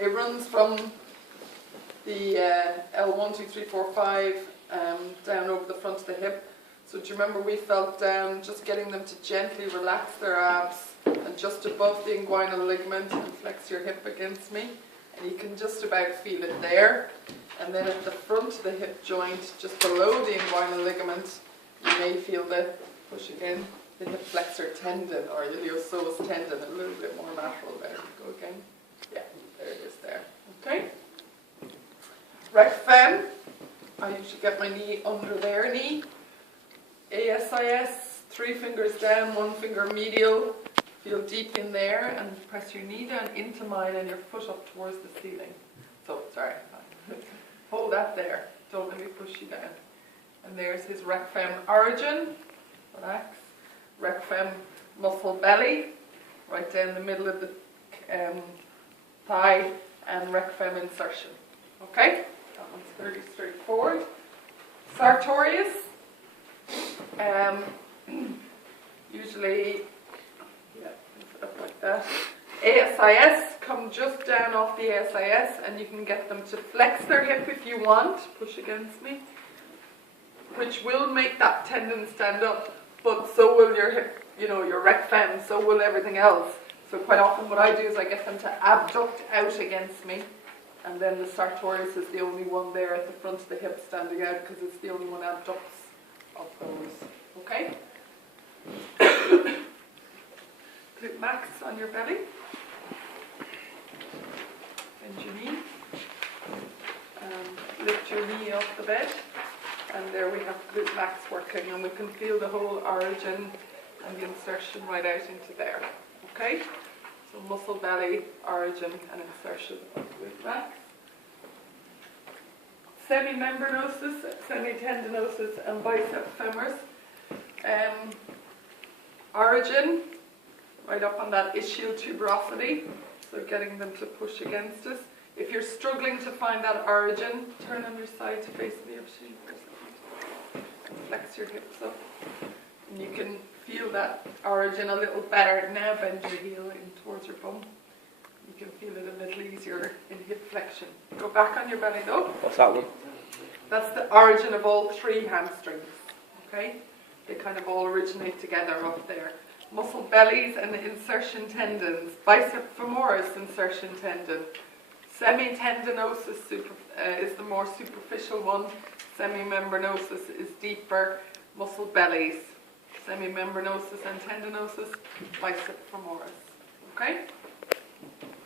It runs from the L1, 2, 3, 4, 5 down over the front of the hip. So do you remember we felt down, just getting them to gently relax their abs and just above the inguinal ligament and flex your hip against me. And you can just about feel it there. And then at the front of the hip joint, just below the inguinal ligament, you may feel the, push again, the hip flexor tendon or iliopsoas tendon, a little bit more lateral there. Go again. Yeah, there it is there. Okay. Rec fem. I usually get my knee under their knee. ASIS, 3 fingers down, 1 finger medial. Feel deep in there and press your knee down into mine and your foot up towards the ceiling. So, sorry. Hold that there. Don't let me push you down. And there's his rec fem origin. Relax. Rec fem muscle belly. Right down the middle of the thigh. And rec fem insertion. Okay? That one's fairly straightforward. Sartorius. Usually, yeah, lift it up like that. ASIS, come just down off the ASIS and you can get them to flex their hip if you want. Push against me. Which will make that tendon stand up, but so will your hip, your rec fem, so will everything else. So quite often what I do is I get them to abduct out against me. And then the Sartorius is the only one there at the front of the hip standing out because it's the only one abducts of those. Okay? Glute max on your belly. Bend your knee. Lift your knee off the bed. And there we have glute max working. And we can feel the whole origin and the insertion right out into there. Okay? So muscle belly, origin and insertion of glute max. Semimembranosus, semitendinosus and bicep femoris. Origin, right up on that ischial tuberosity, so getting them to push against us. If you're struggling to find that origin, turn on your side to face the upshift for a second. Flex your hips up. And you can feel that origin a little better. Now bend your heel in towards your bum. You can feel it a little easier in hip flexion. Go back on your belly though. What's that one? That's the origin of all 3 hamstrings. Okay? They kind of all originate together up there. Muscle bellies and insertion tendons. Bicep femoris insertion tendon. Semitendinosus is the more superficial one. Semimembranosus is deeper. Muscle bellies. Semimembranosus and tendinosus. Bicep femoris. Okay?